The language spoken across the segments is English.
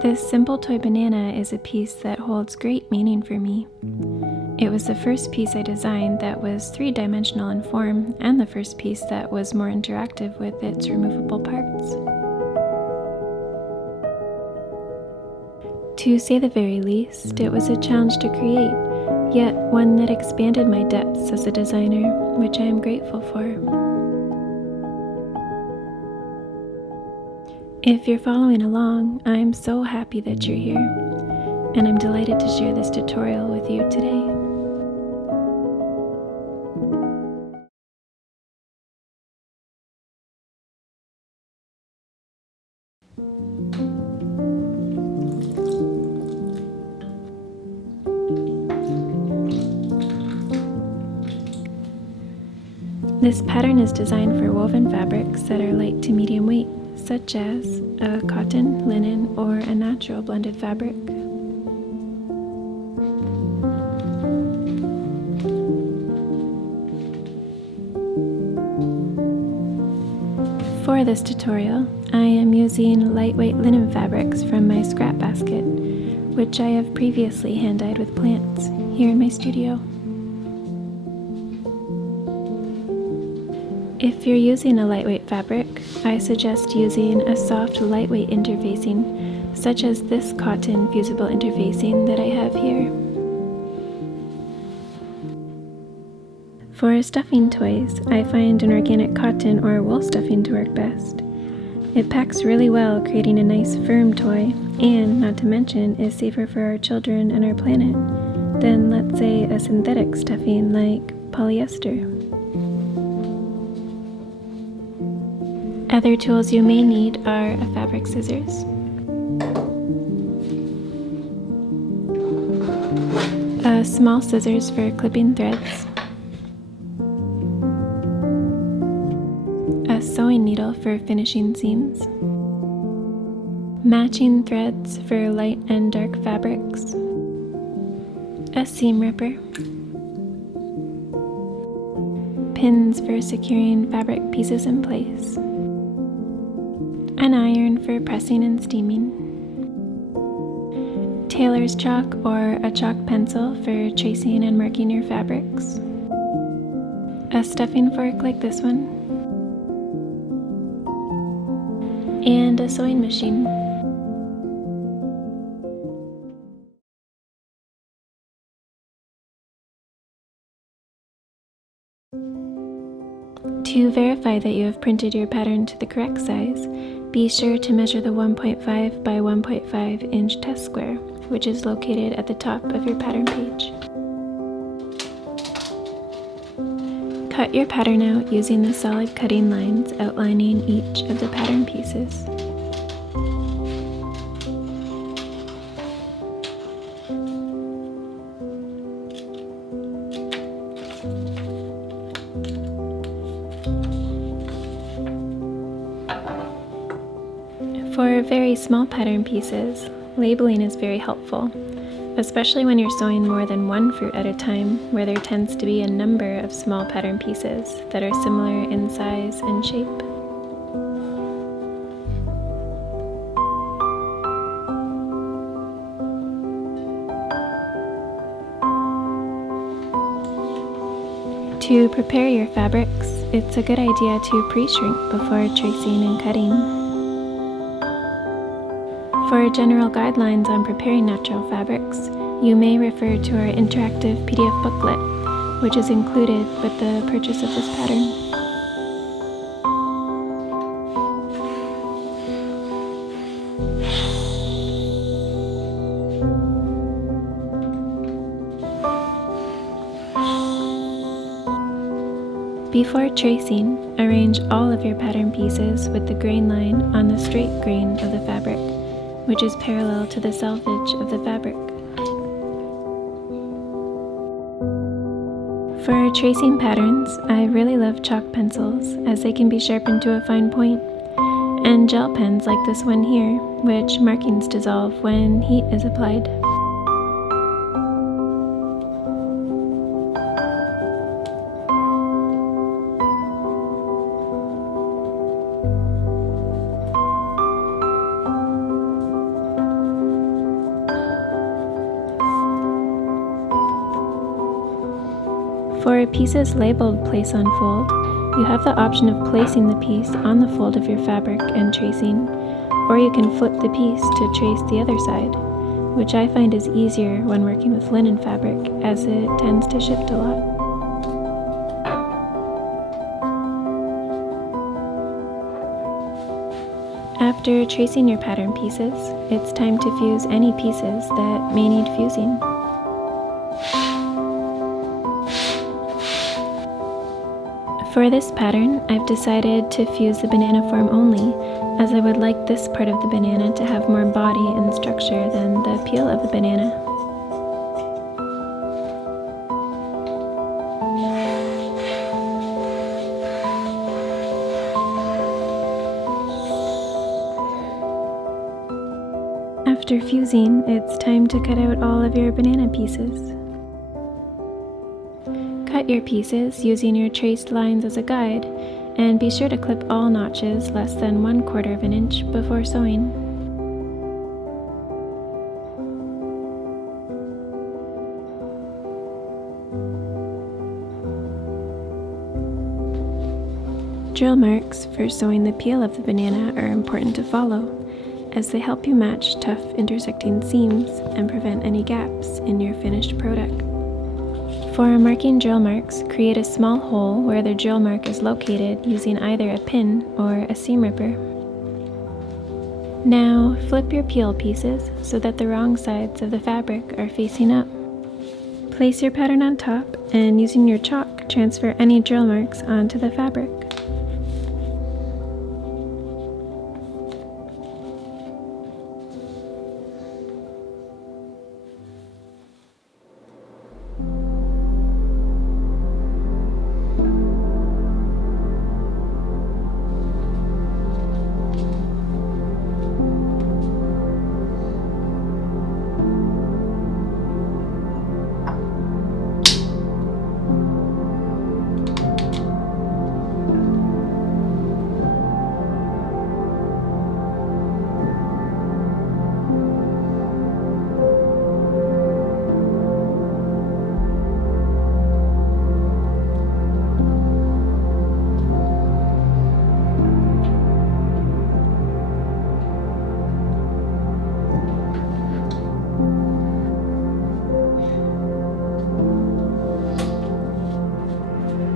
This simple toy banana is a piece that holds great meaning for me. It was the first piece I designed that was three-dimensional in form, and the first piece that was more interactive with its removable parts. To say the very least, it was a challenge to create, yet one that expanded my depths as a designer, which I am grateful for. If you're following along, I'm so happy that you're here, and I'm delighted to share this tutorial with you today. This pattern is designed for woven fabrics that are light to medium weight, such as a cotton, linen, or a natural blended fabric. For this tutorial, I am using lightweight linen fabrics from my scrap basket, which I have previously hand-dyed with plants here in my studio. If you're using a lightweight fabric, I suggest using a soft, lightweight interfacing, such as this cotton fusible interfacing that I have here. For stuffing toys, I find an organic cotton or wool stuffing to work best. It packs really well, creating a nice firm toy, and, not to mention, is safer for our children and our planet than, let's say, a synthetic stuffing like polyester. Other tools you may need are a fabric scissors, small scissors for clipping threads, a sewing needle for finishing seams, matching threads for light and dark fabrics, a seam ripper, pins for securing fabric pieces in place, an iron for pressing and steaming, tailor's chalk or a chalk pencil for tracing and marking your fabrics, a stuffing fork like this one, and a sewing machine. To verify that you have printed your pattern to the correct size, be sure to measure the 1.5 by 1.5 inch test square, which is located at the top of your pattern page. Cut your pattern out using the solid cutting lines outlining each of the pattern pieces. For very small pattern pieces, labeling is very helpful, especially when you're sewing more than one fruit at a time, where there tends to be a number of small pattern pieces that are similar in size and shape. To prepare your fabrics, it's a good idea to pre-shrink before tracing and cutting. For general guidelines on preparing natural fabrics, you may refer to our interactive PDF booklet, which is included with the purchase of this pattern. Before tracing, arrange all of your pattern pieces with the grain line on the straight grain of the fabric, which is parallel to the selvage of the fabric. For tracing patterns, I really love chalk pencils as they can be sharpened to a fine point, and gel pens like this one here, which markings dissolve when heat is applied. pieces labeled Place on Fold, you have the option of placing the piece on the fold of your fabric and tracing, or you can flip the piece to trace the other side, which I find is easier when working with linen fabric as it tends to shift a lot. After tracing your pattern pieces, it's time to fuse any pieces that may need fusing. For this pattern, I've decided to fuse the banana form only, as I would like this part of the banana to have more body and structure than the peel of the banana. After fusing, it's time to cut out all of your banana pieces. Cut your pieces using your traced lines as a guide, and be sure to clip all notches less than 1/4 of an inch before sewing. Drill marks for sewing the peel of the banana are important to follow, as they help you match tough intersecting seams and prevent any gaps in your finished product. For marking drill marks, create a small hole where the drill mark is located using either a pin or a seam ripper. Now flip your peel pieces so that the wrong sides of the fabric are facing up. Place your pattern on top and using your chalk, transfer any drill marks onto the fabric.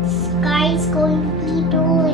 Sky's going to be blue.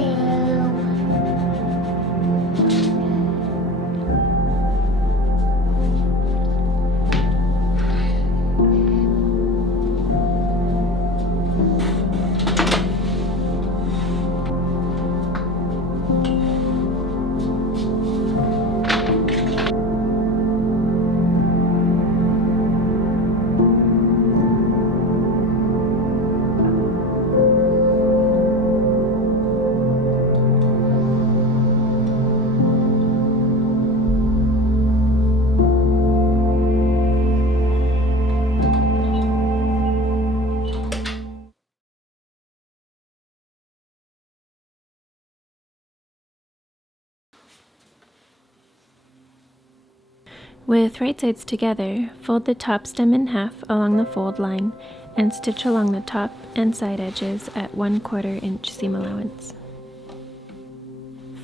With right sides together, fold the top stem in half along the fold line and stitch along the top and side edges at 1/4 inch seam allowance.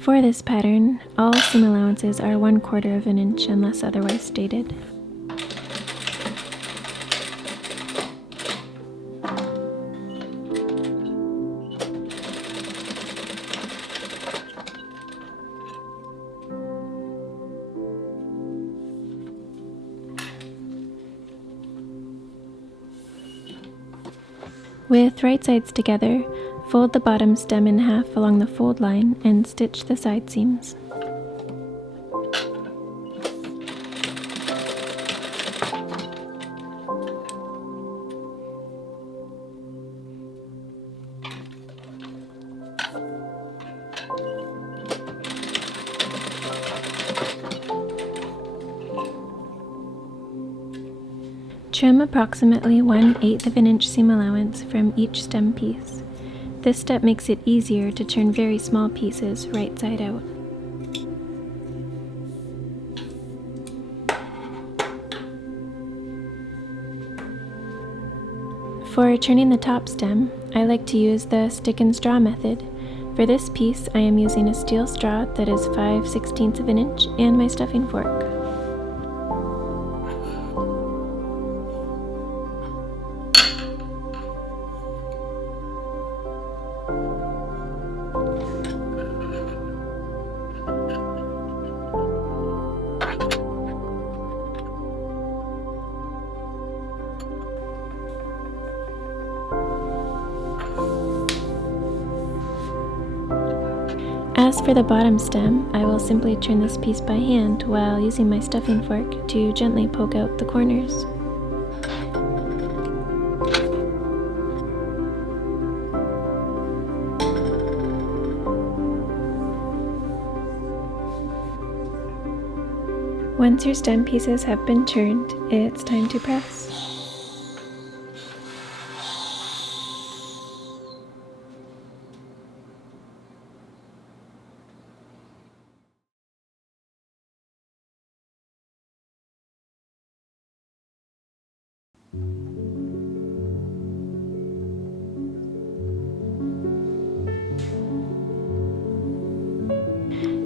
For this pattern, all seam allowances are 1/4 of an inch unless otherwise stated. With right sides together, fold the bottom stem in half along the fold line and stitch the side seams. Trim approximately 1/8 of an inch seam allowance from each stem piece. This step makes it easier to turn very small pieces right side out. For turning the top stem, I like to use the stick and straw method. For this piece, I am using a steel straw that is 5/16 of an inch and my stuffing fork. As for the bottom stem, I will simply turn this piece by hand while using my stuffing fork to gently poke out the corners. Once your stem pieces have been turned, it's time to press.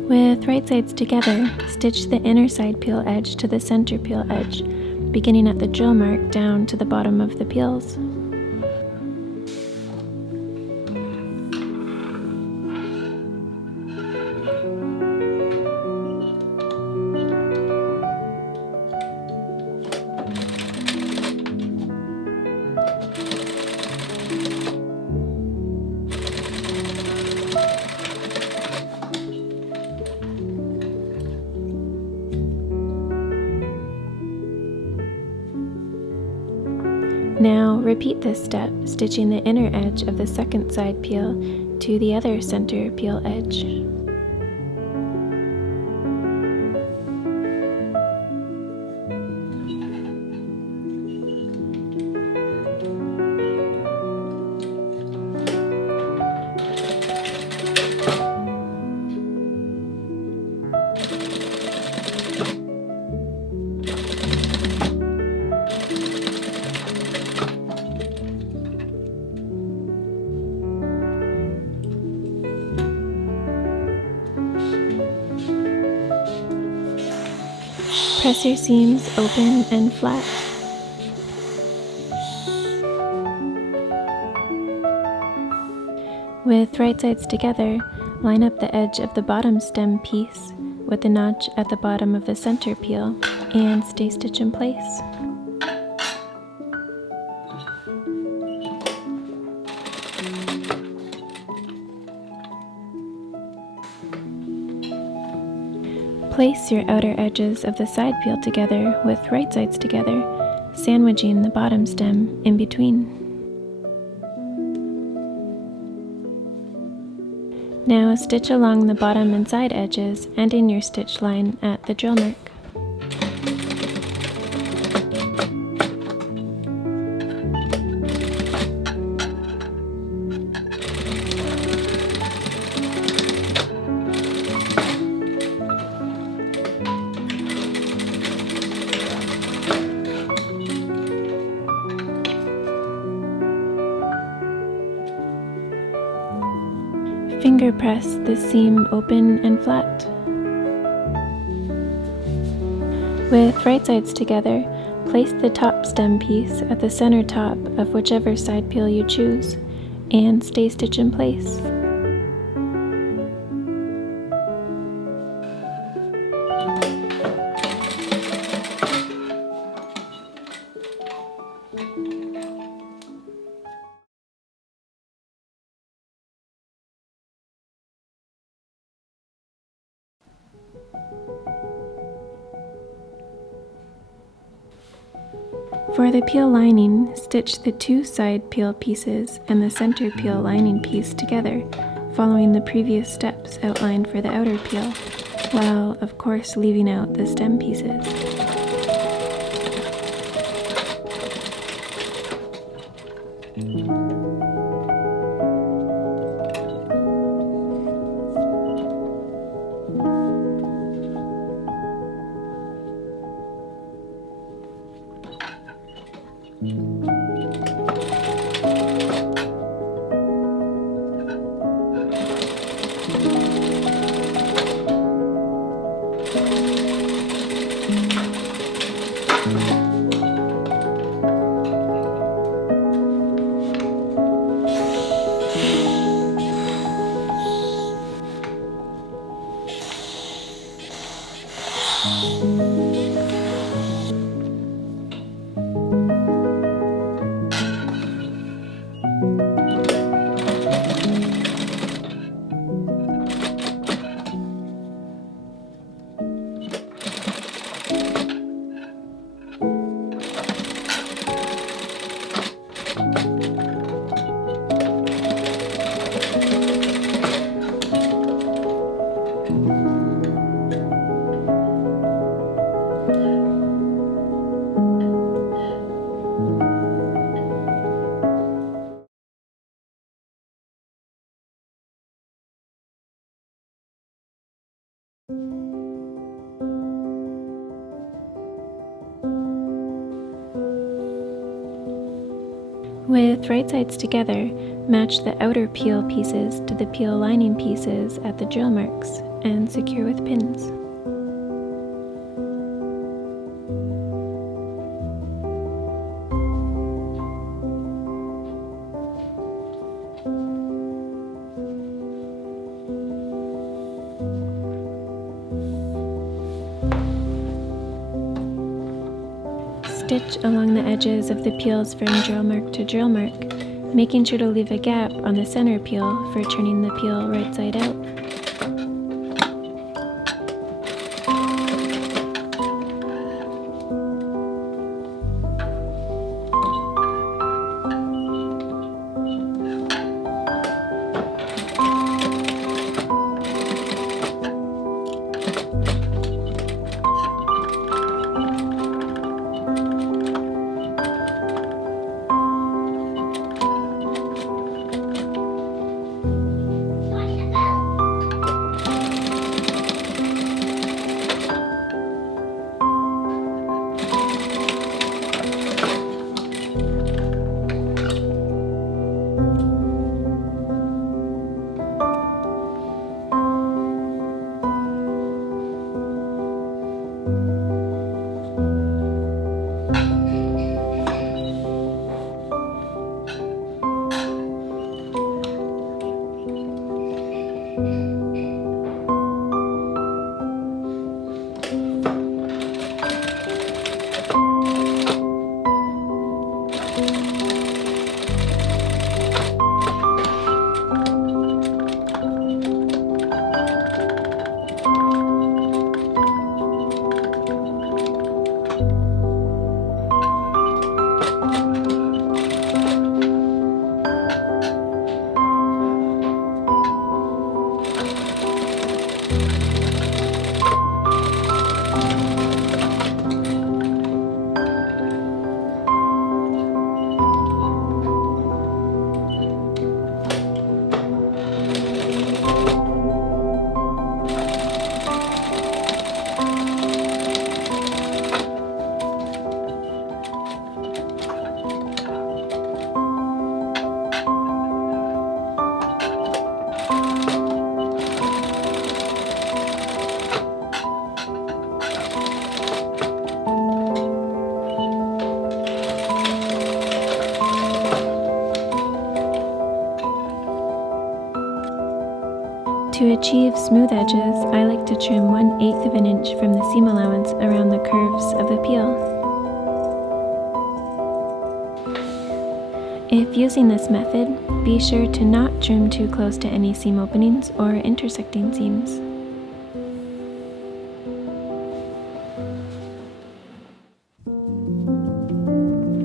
With right sides together, stitch the inner side peel edge to the center peel edge, beginning at the drill mark down to the bottom of the peels. Now repeat this step, stitching the inner edge of the second side peel to the other center peel edge. Press your seams open and flat. With right sides together, line up the edge of the bottom stem piece with the notch at the bottom of the center peel and stay stitch in place. Place your outer edges of the side peel together with right sides together, sandwiching the bottom stem in between. Now stitch along the bottom and side edges, ending your stitch line at the drill mark. Finger press the seam open and flat. With right sides together, place the top stem piece at the center top of whichever side peel you choose, and stay stitch in place. For the peel lining, stitch the two side peel pieces and the center peel lining piece together, following the previous steps outlined for the outer peel, while of course leaving out the stem pieces. With right sides together, match the outer peel pieces to the peel lining pieces at the drill marks and secure with pins. Stitch along the edges of the peels from drill mark to drill mark, making sure to leave a gap on the center peel for turning the peel right side out. To achieve smooth edges, I like to trim 1/8 of an inch from the seam allowance around the curves of the peel. If using this method, be sure to not trim too close to any seam openings or intersecting seams.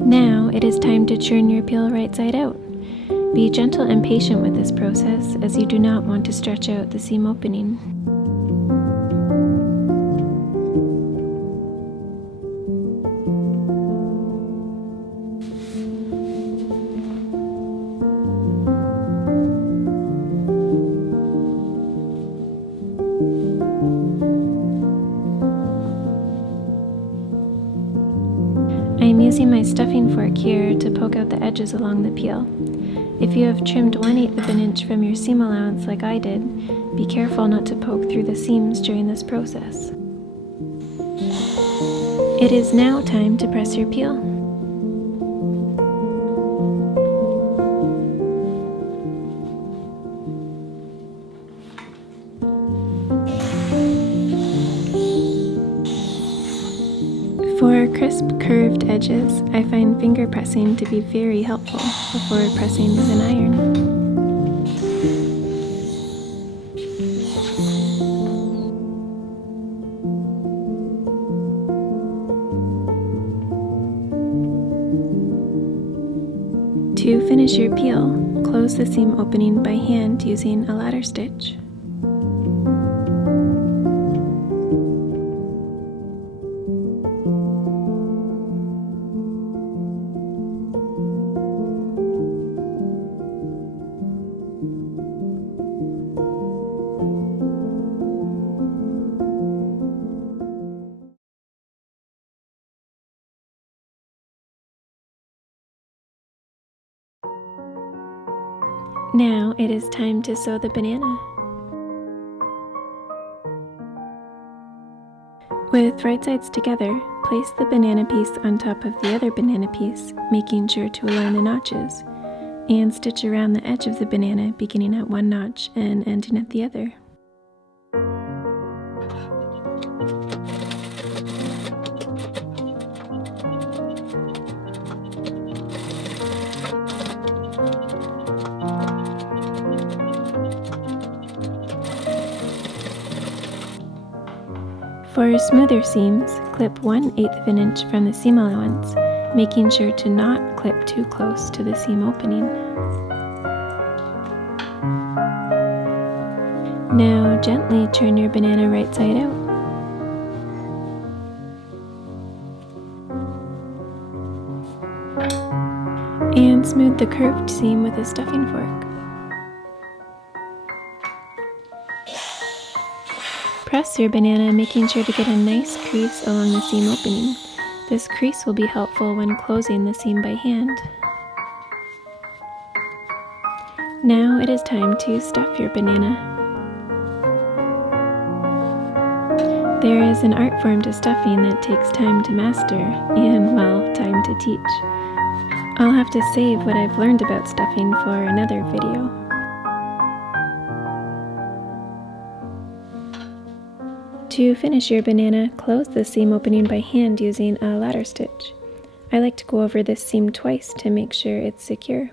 Now it is time to turn your peel right side out. Be gentle and patient with this process, as you do not want to stretch out the seam opening. I am using my stuffing fork here to poke out the edges along the peel. If you have trimmed 1/8 of an inch from your seam allowance like I did, be careful not to poke through the seams during this process. It is now time to press your peel. For crisp, curved edges, I find finger pressing to be very helpful before pressing with an iron. To finish your peel, close the seam opening by hand using a ladder stitch. Now it is time to sew the banana. With right sides together, place the banana piece on top of the other banana piece, making sure to align the notches, and stitch around the edge of the banana beginning at one notch and ending at the other. For smoother seams, clip 1/8 of an inch from the seam allowance, making sure to not clip too close to the seam opening. Now gently turn your banana right side out. And smooth the curved seam with a stuffing fork. Press your banana, making sure to get a nice crease along the seam opening. This crease will be helpful when closing the seam by hand. Now it is time to stuff your banana. There is an art form to stuffing that takes time to master and, well, time to teach. I'll have to save what I've learned about stuffing for another video. To finish your banana, close the seam opening by hand using a ladder stitch. I like to go over this seam twice to make sure it's secure.